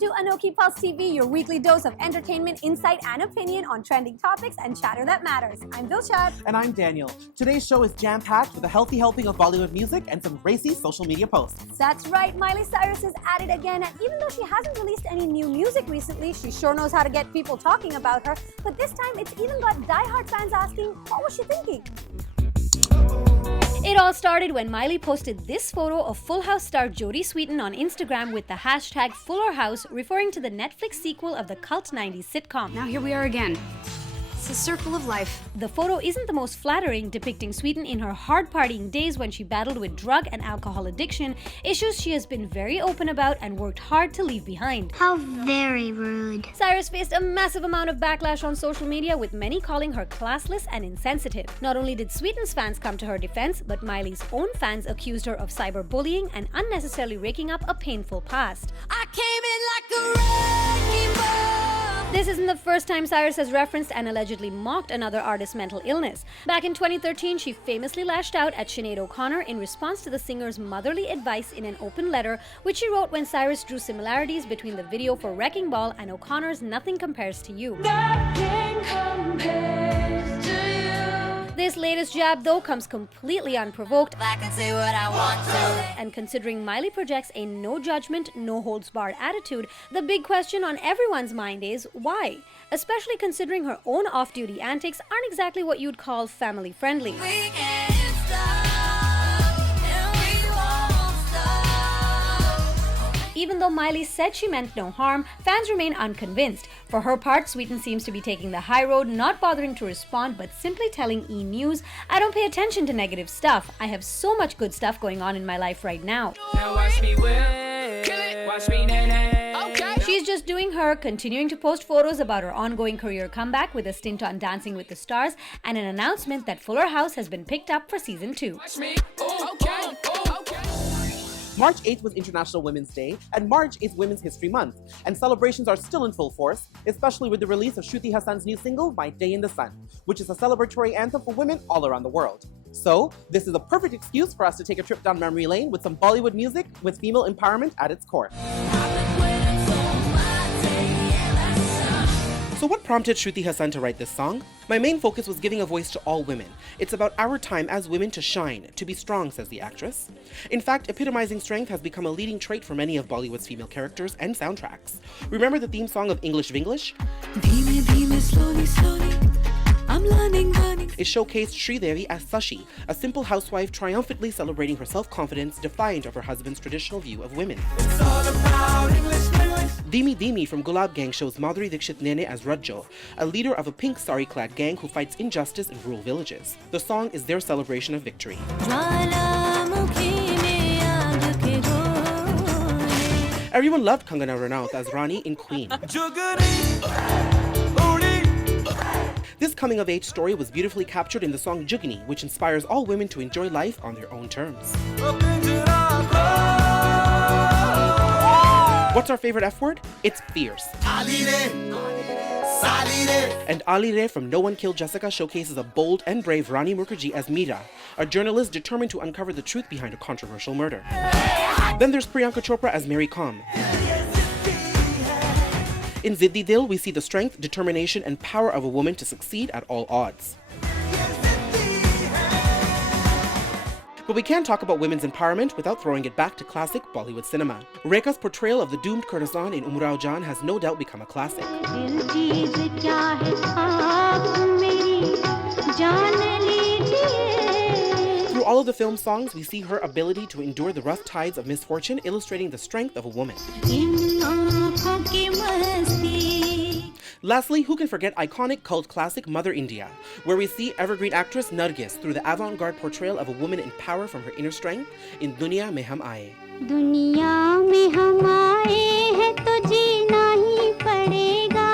Welcome to ANOKHI PULSE TV, your weekly dose of entertainment, insight, and opinion on trending topics and chatter that matters. I'm Dilshad. And I'm Daniel. Today's show is jam-packed with a healthy helping of Bollywood music and some racy social media posts. That's right, Miley Cyrus is at it again, and even though she hasn't released any new music recently, she sure knows how to get people talking about her. But this time, it's even got die-hard fans asking, what was she thinking? It all started when Miley posted this photo of Full House star Jodie Sweetin on Instagram with the hashtag Fuller House, referring to the Netflix sequel of the cult 90s sitcom. Now here we are again. It's a circle of life. The photo isn't the most flattering, depicting Sweetin in her hard partying days when she battled with drug and alcohol addiction, issues she has been very open about and worked hard to leave behind. How very rude. Cyrus faced a massive amount of backlash on social media, with many calling her classless and insensitive. Not only did Sweetin's fans come to her defense, but Miley's own fans accused her of cyberbullying and unnecessarily raking up a painful past. I came in like a wrecking ball. This isn't the first time Cyrus has referenced and allegedly mocked another artist's mental illness. Back in 2013, she famously lashed out at Sinead O'Connor in response to the singer's motherly advice in an open letter, which she wrote when Cyrus drew similarities between the video for Wrecking Ball and O'Connor's Nothing Compares to You. Nothing compares to you. This latest jab, though, comes completely unprovoked, I can say what I want to. and considering Miley projects a no-judgment, no-holds-barred attitude, the big question on everyone's mind is why? Especially considering her own off-duty antics aren't exactly what you'd call family-friendly. We can't stop, and we won't stop. Even though Miley said she meant no harm, fans remain unconvinced. For her part, Sweetin seems to be taking the high road, not bothering to respond, but simply telling E! News, "I don't pay attention to negative stuff. I have so much good stuff going on in my life right now." Now watch me whip, kill it, watch me nay. Okay. She's just doing her, continuing to post photos about her ongoing career comeback with a stint on Dancing with the Stars and an announcement that Fuller House has been picked up for season 2. Watch me, ooh, okay, ooh, okay. March 8th was International Women's Day, and March is Women's History Month, and celebrations are still in full force, especially with the release of Shruti Hassan's new single, My Day in the Sun, which is a celebratory anthem for women all around the world. So, this is a perfect excuse for us to take a trip down memory lane with some Bollywood music with female empowerment at its core. So what prompted Shruti Hassan to write this song? My main focus was giving a voice to all women. It's about our time as women to shine, to be strong, says the actress. In fact, epitomizing strength has become a leading trait for many of Bollywood's female characters and soundtracks. Remember the theme song of English Vinglish? Dheeme, dheeme, slowly, slowly, I'm learning. It showcased Sridevi as Sashi, a simple housewife triumphantly celebrating her self-confidence, defiant of her husband's traditional view of women. It's all about English. Dimi Dimi from Gulab Gang shows Madhuri Dixit Nene as Rajjo, a leader of a pink sari-clad gang who fights injustice in rural villages. The song is their celebration of victory. Everyone loved Kangana Ranaut as Rani in Queen. This coming-of-age story was beautifully captured in the song Jugni, which inspires all women to enjoy life on their own terms. What's our favorite F word? It's fierce. And Ali Re from No One Killed Jessica showcases a bold and brave Rani Mukherjee as Meera, a journalist determined to uncover the truth behind a controversial murder. Then there's Priyanka Chopra as Mary Kom. In Ziddi Dil, we see the strength, determination, and power of a woman to succeed at all odds. But we can't talk about women's empowerment without throwing it back to classic Bollywood cinema. Rekha's portrayal of the doomed courtesan in Umrao Jaan has no doubt become a classic. Through all of the film songs, we see her ability to endure the rough tides of misfortune, illustrating the strength of a woman. Lastly, who can forget iconic cult classic Mother India, where we see evergreen actress Nargis through the avant-garde portrayal of a woman in power from her inner strength in Duniya Mein Hum Aaye. दुनिया में हम आए हैं तो जीना ही पड़ेगा.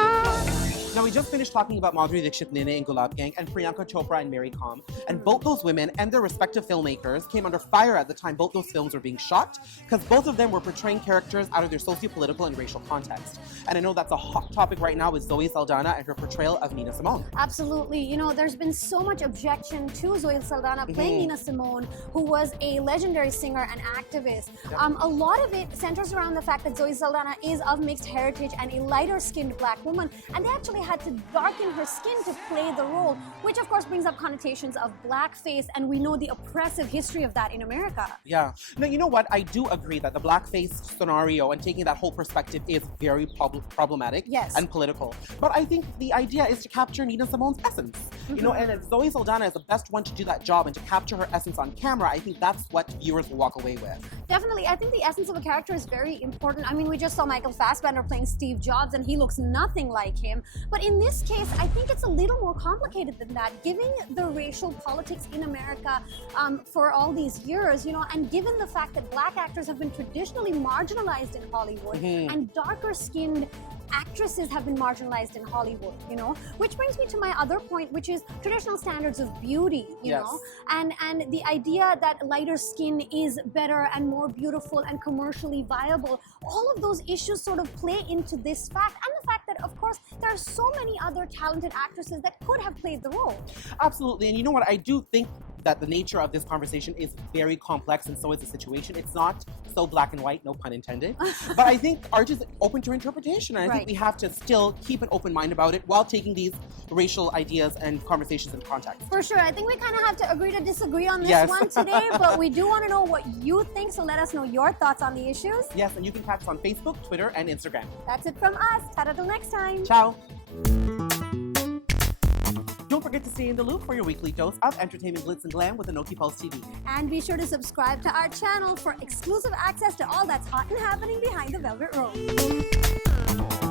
Now we just finished talking about Madhuri Dixit Nene in Gulab Gang and Priyanka Chopra and Mary Kom. And both those women and their respective filmmakers came under fire at the time both those films were being shot because both of them were portraying characters out of their socio-political and racial context. And I know that's a hot topic right now with Zoe Saldana and her portrayal of Nina Simone. Absolutely. You know, there's been so much objection to Zoe Saldana playing Nina Simone, who was a legendary singer and activist. A lot of it centers around the fact that Zoe Saldana is of mixed heritage and a lighter-skinned black woman, and they actually had to darken her skin to play the role, which of course brings up connotations of blackface, and we know the oppressive history of that in America. Yeah. Now, you know what? I do agree that the blackface scenario and taking that whole perspective is very problematic and political. But I think the idea is to capture Nina Simone's essence. You know, and if Zoe Saldana is the best one to do that job and to capture her essence on camera, I think that's what viewers will walk away with. Definitely. I think the essence of a character is very important. I mean, we just saw Michael Fassbender playing Steve Jobs, and he looks nothing like him. But in this case, I think it's a little more complicated than that. Given the racial politics in America for all these years, you know, and given the fact that black actors have been traditionally marginalized in Hollywood, and darker-skinned actresses have been marginalized in Hollywood, you know, which brings me to my other point, which is traditional standards of beauty, you know, and the idea that lighter skin is better and more beautiful and commercially viable. All of those issues sort of play into this fact, and the fact that, of course, there are so many other talented actresses that could have played the role. Absolutely. And you know what? I do think that the nature of this conversation is very complex, and so is the situation. It's not so black and white, no pun intended. But I think art is open to interpretation, and I think we have to still keep an open mind about it while taking these racial ideas and conversations in context. For sure. I think we kind of have to agree to disagree on this one today, but we do want to know what you think, so let us know your thoughts on the issues. Yes, and you can catch us on Facebook, Twitter, and Instagram. That's it from us. Ta-ta till next time. Ciao. Don't forget to stay in the loop for your weekly dose of entertainment glitz and glam with ANOKHI PULSE TV. And be sure to subscribe to our channel for exclusive access to all that's hot and happening behind the velvet rope.